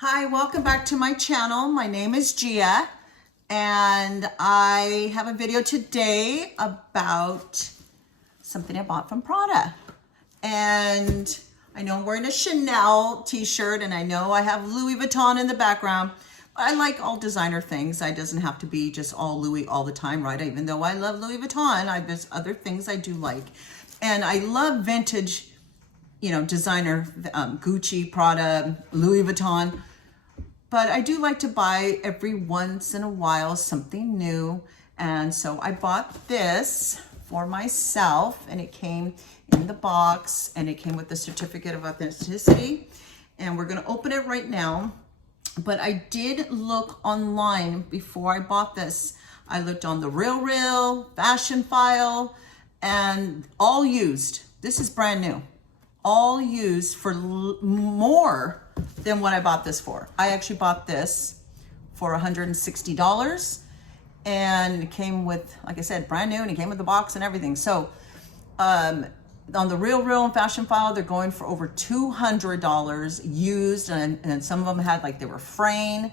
Hi, welcome back to my channel. My name is Gia, and I have a video today about something I bought from Prada. And I know I'm wearing a Chanel t-shirt, and I know I have Louis Vuitton in the background, but I like all designer things. It doesn't have to be just all Louis all the time, right? Even though I love Louis Vuitton, there's other things I do like. And I love vintage, designer, Gucci, Prada, Louis Vuitton. But I do like to buy every once in a while something new. And so I bought this for myself, and it came in the box, and it came with the certificate of authenticity. And we're gonna open it right now. But I did look online before I bought this. I looked on the RealReal, Fashion File, and all used. This is brand new. All used for more than what I bought this for. I actually bought this for $160, and it came with, like I said, brand new, and it came with the box and everything. So on the RealReal and Fashion File, they're going for over $200 used, and some of them had, like, they were fraying.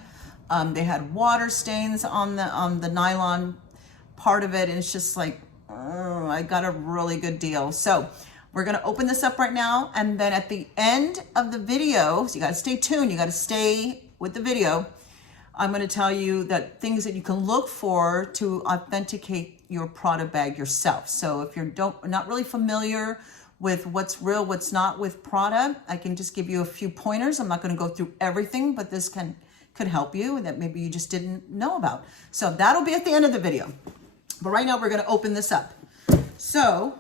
They had water stains on the nylon part of it, and it's just like, I got a really good deal. So we're gonna open this up right now, and then at the end of the video, so you gotta stay tuned, you gotta stay with the video, I'm gonna tell you that things that you can look for to authenticate your Prada bag yourself. So if you're not really familiar with what's real, what's not with Prada, I can just give you a few pointers. I'm not gonna go through everything, but this could help you that maybe you just didn't know about. So that'll be at the end of the video. But right now we're gonna open this up. So,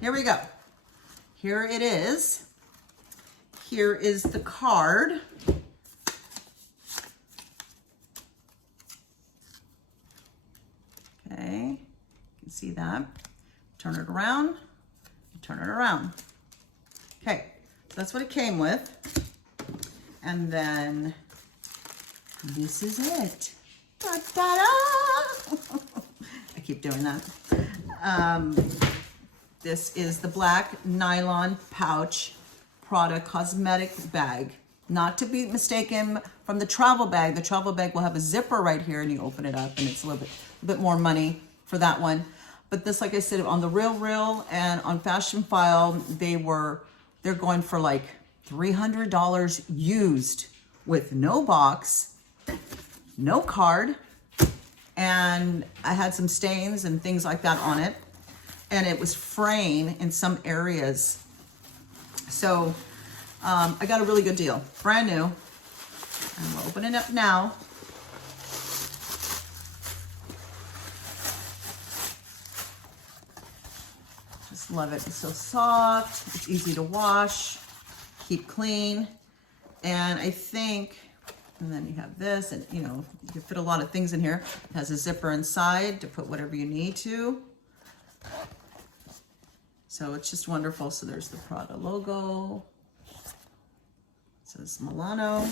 here we go. Here it is. Here is the card. Okay, you can see that. Turn it around, turn it around. Okay, so that's what it came with. And then this is it. Ta-da! I keep doing that. This is the black nylon pouch Prada cosmetic bag. Not to be mistaken from the travel bag. The travel bag will have a zipper right here, and you open it up, and it's a little bit more money for that one. But this, like I said, on the RealReal and on Fashion File, they're going for like $300 used with no box, no card, and I had some stains and things like that on it, and it was fraying in some areas. So I got a really good deal, brand new, and we'll open it up now. Just love it. It's so soft, it's easy to wash, keep clean, and I think, and then you have this, and you can fit a lot of things in here. It has a zipper inside to put whatever you need to. So it's just wonderful. So there's the Prada logo. It says Milano.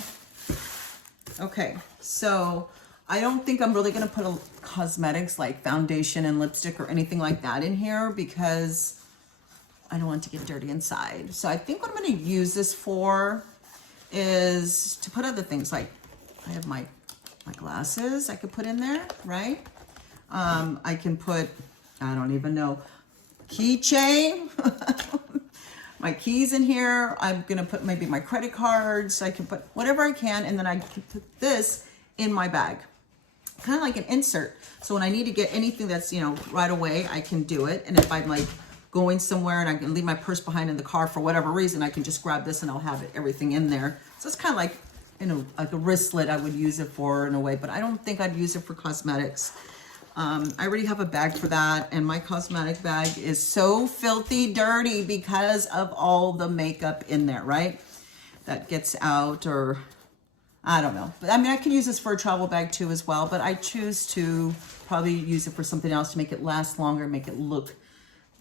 Okay, so I don't think I'm really gonna put cosmetics like foundation and lipstick or anything like that in here because I don't want it to get dirty inside. So I think what I'm gonna use this for is to put other things, like I have my glasses I could put in there, right? I can put, I don't even know, keychain, my keys in here. I'm gonna put maybe my credit cards. I can put whatever I can, and then I can put this in my bag, kind of like an insert. So when I need to get anything that's, right away, I can do it. And if I'm like going somewhere and I can leave my purse behind in the car for whatever reason, I can just grab this and I'll have everything in there. So it's kind of like, like a wristlet I would use it for in a way, but I don't think I'd use it for cosmetics. I already have a bag for that, and my cosmetic bag is so filthy dirty because of all the makeup in there, right? That gets out, or I don't know. But I mean, I can use this for a travel bag too as well, but I choose to probably use it for something else to make it last longer, make it look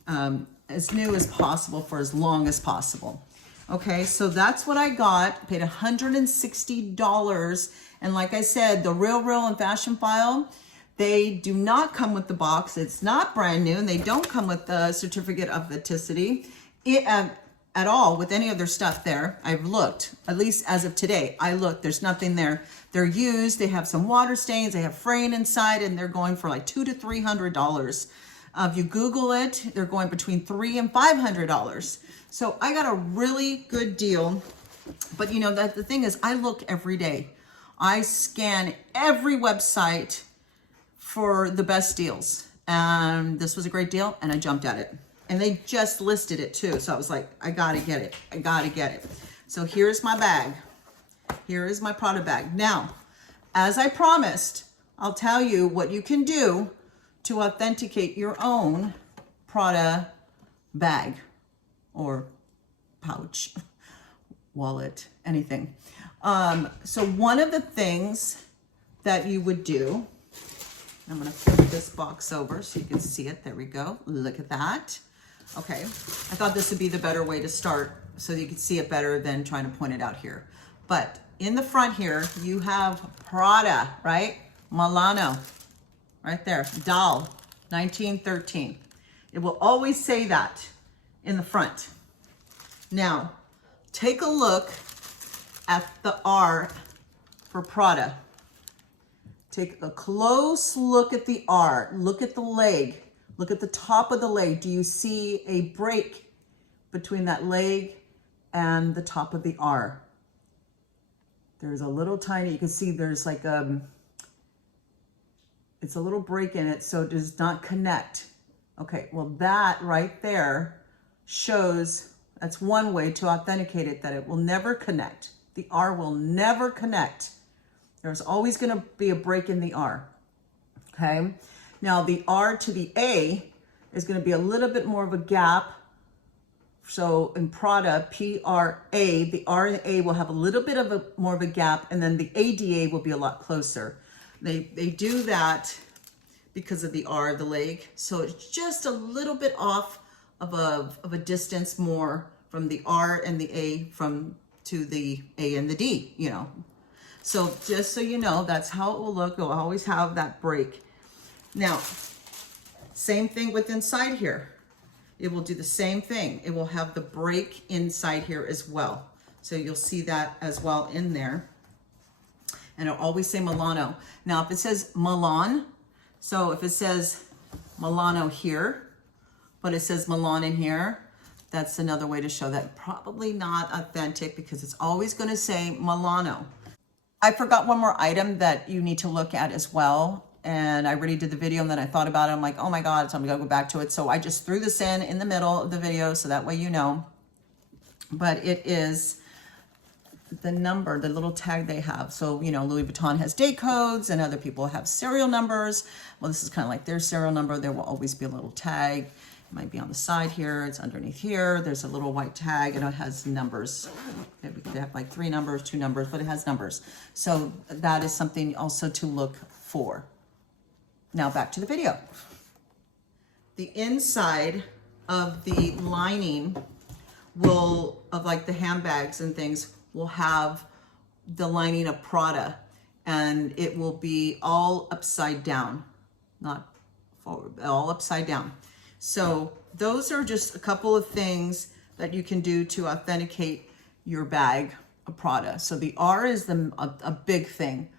as new as possible for as long as possible. Okay, so that's what I got. Paid $160, and like I said, the RealReal and Fashion File, they do not come with the box. It's not brand new, and they don't come with the certificate of authenticity. at all with any of their stuff there. I've looked, at least as of today, I looked, there's nothing there. They're used, they have some water stains, they have fraying inside, and they're going for like $200 to $300. If you Google it, they're going between $300 and $500. So I got a really good deal. But you know, that the thing is, I look every day. I scan every website for the best deals. And this was a great deal, and I jumped at it. And they just listed it too. So I was like, I gotta get it. I gotta get it. So here's my bag. Here is my Prada bag. Now, as I promised, I'll tell you what you can do to authenticate your own Prada bag or pouch, wallet, anything. So one of the things that you would do, I'm gonna flip this box over so you can see it. There we go. Look at that. Okay, I thought this would be the better way to start so that you can see it better than trying to point it out here. But in the front here, you have Prada, right? Milano, right there. Doll, 1913. It will always say that in the front. Now, take a look at the R for Prada. Take a close look at the R. Look at the leg. Look at the top of the leg. Do you see a break between that leg and the top of the R? There's a little tiny, you can see there's like it's a little break in it, so it does not connect. Okay, well that right there shows, that's one way to authenticate it, that it will never connect. The R will never connect. There's always gonna be a break in the R, okay? Now the R to the A is gonna be a little bit more of a gap. So in Prada, P-R-A, the R and A will have a little bit of more of a gap, and then the ADA will be a lot closer. They do that because of the R, the leg. So it's just a little bit off of a distance more from the R and the A to the A and the D, you know. So just so you know, that's how it will look. It'll always have that break. Now, same thing with inside here. It will do the same thing. It will have the break inside here as well. So you'll see that as well in there. And it'll always say Milano. Now, if it says Milan, so if it says Milano here, but it says Milan in here, that's another way to show that. Probably not authentic because it's always gonna say Milano. I forgot one more item that you need to look at as well. And I already did the video and then I thought about it. I'm like, oh my God, so I'm gonna go back to it. So I just threw this in the middle of the video so that way you know. But it is the number, the little tag they have. So, you know, Louis Vuitton has date codes and other people have serial numbers. Well, this is kind of like their serial number. There will always be a little tag. It might be on the side here. It's underneath here. There's a little white tag and it has numbers. They have like 3 numbers, 2 numbers, but it has numbers. So that is something also to look for. Now back to the video. The inside of the lining of like the handbags and things will have the lining of Prada, and it will be all upside down, not forward, all upside down. So those are just a couple of things that you can do to authenticate your bag of Prada. So the R is a big thing.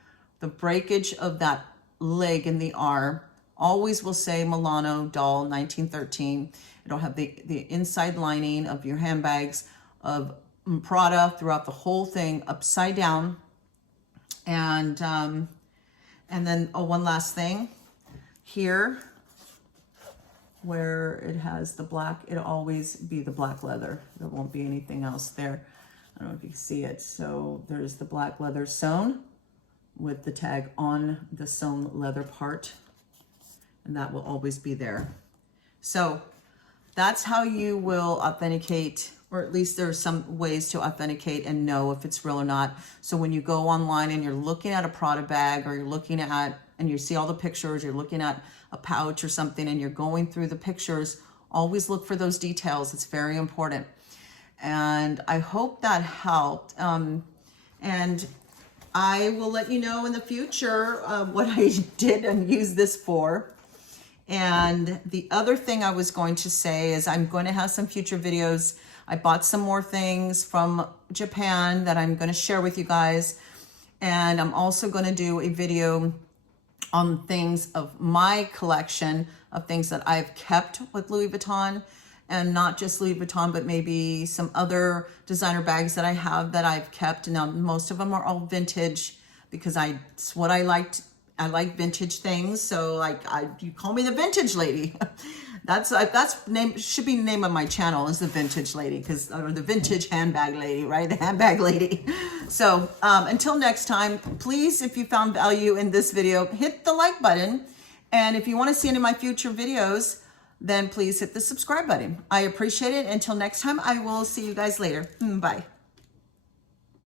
The breakage of that leg in the R always will say Milano doll 1913. It'll have the inside lining of your handbags of Prada throughout the whole thing upside down. And then one last thing here where it has the black, it'll always be the black leather. There won't be anything else there. I don't know if you can see it. So there's the black leather sewn with the tag on the sewn leather part, and that will always be there. So that's how you will authenticate, or at least there's some ways to authenticate and know if it's real or not. So when you go online and you're looking at a Prada bag, or you're looking at, and you see all the pictures, you're looking at a pouch or something and you're going through the pictures, always look for those details. It's very important. And I hope that helped. And I will let you know in the future what I did and used this for. And the other thing I was going to say is I'm going to have some future videos I bought some more things from Japan that I'm going to share with you guys. And I'm also going to do a video on things of my collection of things that I've kept with Louis Vuitton, and not just Louis Vuitton, but maybe some other designer bags that I have that I've kept. Now, most of them are all vintage because it's what I liked. I like vintage things. So like you call me the vintage lady. That's name, should be the name of my channel, is the vintage lady, or the vintage handbag lady, right? The handbag lady. So until next time, please, if you found value in this video, hit the like button. And if you want to see any of my future videos, then please hit the subscribe button. I appreciate it. Until next time, I will see you guys later. Bye.